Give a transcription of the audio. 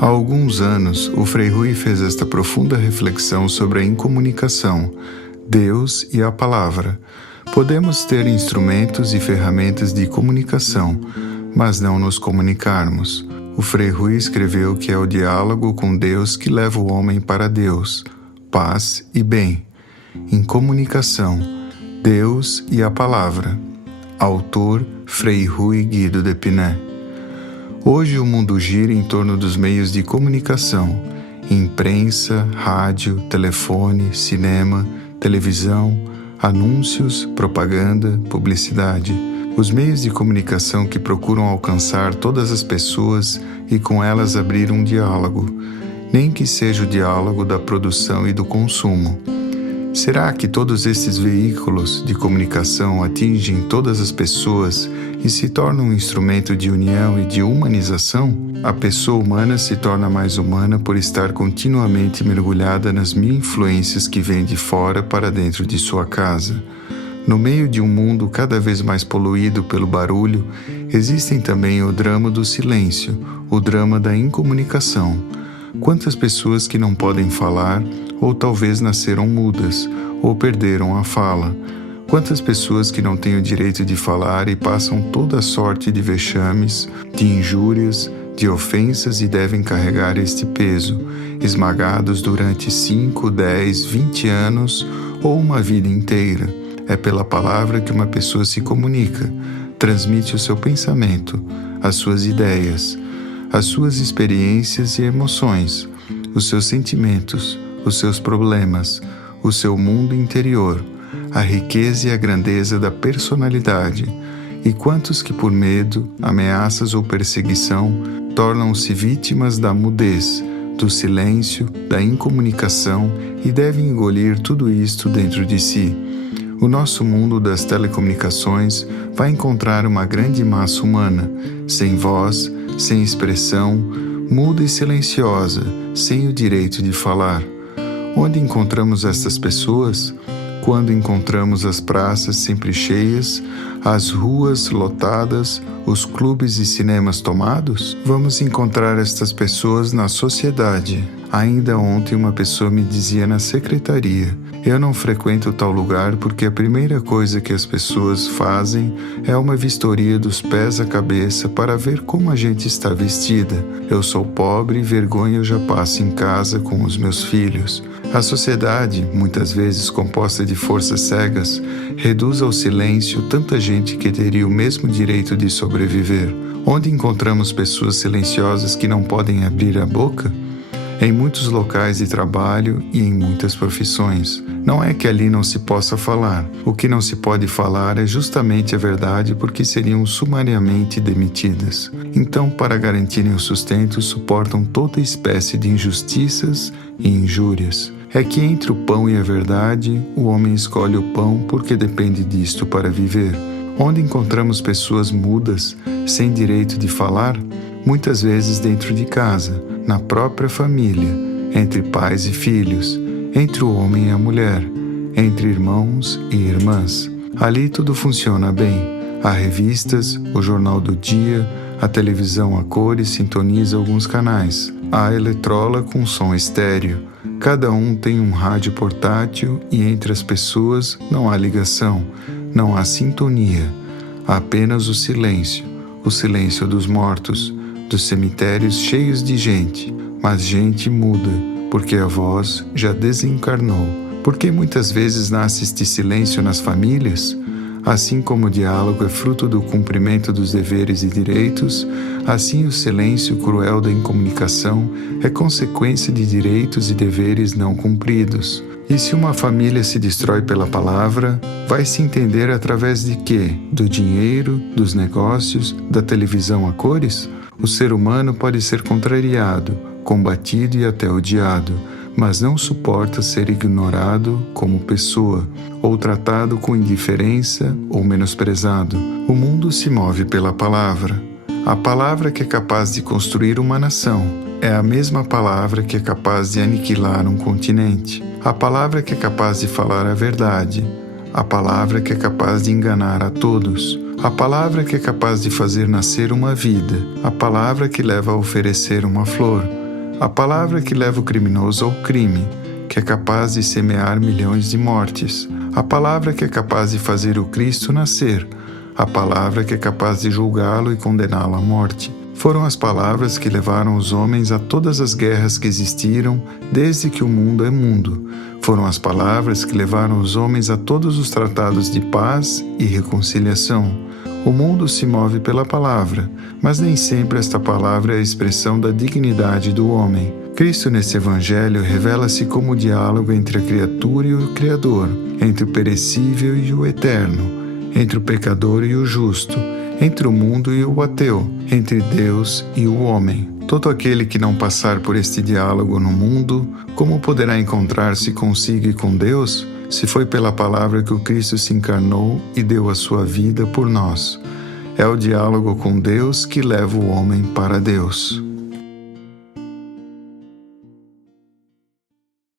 Há alguns anos, o Frei Rui fez esta profunda reflexão sobre a incomunicação, Deus e a palavra. Podemos ter instrumentos e ferramentas de comunicação, mas não nos comunicarmos. O Frei Rui escreveu que é o diálogo com Deus que leva o homem para Deus, paz e bem. Incomunicação, Deus e a palavra. Autor Frei Rui Guido de Pinet. Hoje o mundo gira em torno dos meios de comunicação, imprensa, rádio, telefone, cinema, televisão, anúncios, propaganda, publicidade. Os meios de comunicação que procuram alcançar todas as pessoas e com elas abrir um diálogo, nem que seja o diálogo da produção e do consumo. Será que todos esses veículos de comunicação atingem todas as pessoas e se tornam um instrumento de união e de humanização? A pessoa humana se torna mais humana por estar continuamente mergulhada nas mil influências que vêm de fora para dentro de sua casa. No meio de um mundo cada vez mais poluído pelo barulho, existem também o drama do silêncio, o drama da incomunicação. Quantas pessoas que não podem falar, ou talvez nasceram mudas, ou perderam a fala. Quantas pessoas que não têm o direito de falar e passam toda sorte de vexames, de injúrias, de ofensas e devem carregar este peso, esmagados durante 5, 10, 20 anos ou uma vida inteira. É pela palavra que uma pessoa se comunica, transmite o seu pensamento, as suas ideias, as suas experiências e emoções, os seus sentimentos, os seus problemas, o seu mundo interior, a riqueza e a grandeza da personalidade. E quantos que por medo, ameaças ou perseguição tornam-se vítimas da mudez, do silêncio, da incomunicação e devem engolir tudo isto dentro de si. O nosso mundo das telecomunicações vai encontrar uma grande massa humana, sem voz, sem expressão, muda e silenciosa, sem o direito de falar. Onde encontramos estas pessoas? Quando encontramos as praças sempre cheias, as ruas lotadas, os clubes e cinemas tomados? Vamos encontrar estas pessoas na sociedade. Ainda ontem uma pessoa me dizia na secretaria: eu não frequento tal lugar porque a primeira coisa que as pessoas fazem é uma vistoria dos pés à cabeça para ver como a gente está vestida. Eu sou pobre e vergonha eu já passo em casa com os meus filhos. A sociedade, muitas vezes composta de forças cegas, reduz ao silêncio tanta gente que teria o mesmo direito de sobreviver. Onde encontramos pessoas silenciosas que não podem abrir a boca? Em muitos locais de trabalho e em muitas profissões. Não é que ali não se possa falar. O que não se pode falar é justamente a verdade porque seriam sumariamente demitidas. Então, para garantirem o sustento, suportam toda espécie de injustiças e injúrias. É que entre o pão e a verdade, o homem escolhe o pão porque depende disto para viver. Onde encontramos pessoas mudas, sem direito de falar? Muitas vezes dentro de casa, na própria família, entre pais e filhos, entre o homem e a mulher, entre irmãos e irmãs. Ali tudo funciona bem. Há revistas, o jornal do dia, a televisão a cores sintoniza alguns canais. Há a eletrola com som estéreo. Cada um tem um rádio portátil e entre as pessoas não há ligação, não há sintonia. Há apenas o silêncio dos mortos, dos cemitérios cheios de gente, mas gente muda, porque a voz já desencarnou. Porque muitas vezes nasce este silêncio nas famílias? Assim como o diálogo é fruto do cumprimento dos deveres e direitos, assim o silêncio cruel da incomunicação é consequência de direitos e deveres não cumpridos. E se uma família se destrói pela palavra, vai se entender através de quê? Do dinheiro, dos negócios, da televisão a cores? O ser humano pode ser contrariado, combatido e até odiado, mas não suporta ser ignorado como pessoa, ou tratado com indiferença ou menosprezado. O mundo se move pela palavra. A palavra que é capaz de construir uma nação é a mesma palavra que é capaz de aniquilar um continente. A palavra que é capaz de falar a verdade. A palavra que é capaz de enganar a todos. A palavra que é capaz de fazer nascer uma vida, a palavra que leva a oferecer uma flor, A palavra que leva o criminoso ao crime, que é capaz de semear milhões de mortes. A palavra que é capaz de fazer o Cristo nascer. A palavra que é capaz de julgá-lo e condená-lo à morte. Foram as palavras que levaram os homens a todas as guerras que existiram desde que o mundo é mundo. Foram as palavras que levaram os homens a todos os tratados de paz e reconciliação. O mundo se move pela palavra, mas nem sempre esta palavra é a expressão da dignidade do homem. Cristo nesse Evangelho revela-se como o diálogo entre a criatura e o Criador, entre o perecível e o eterno, entre o pecador e o justo, entre o mundo e o ateu, entre Deus e o homem. Todo aquele que não passar por este diálogo no mundo, como poderá encontrar-se consigo e com Deus, se foi pela palavra que o Cristo se encarnou e deu a sua vida por nós? É o diálogo com Deus que leva o homem para Deus.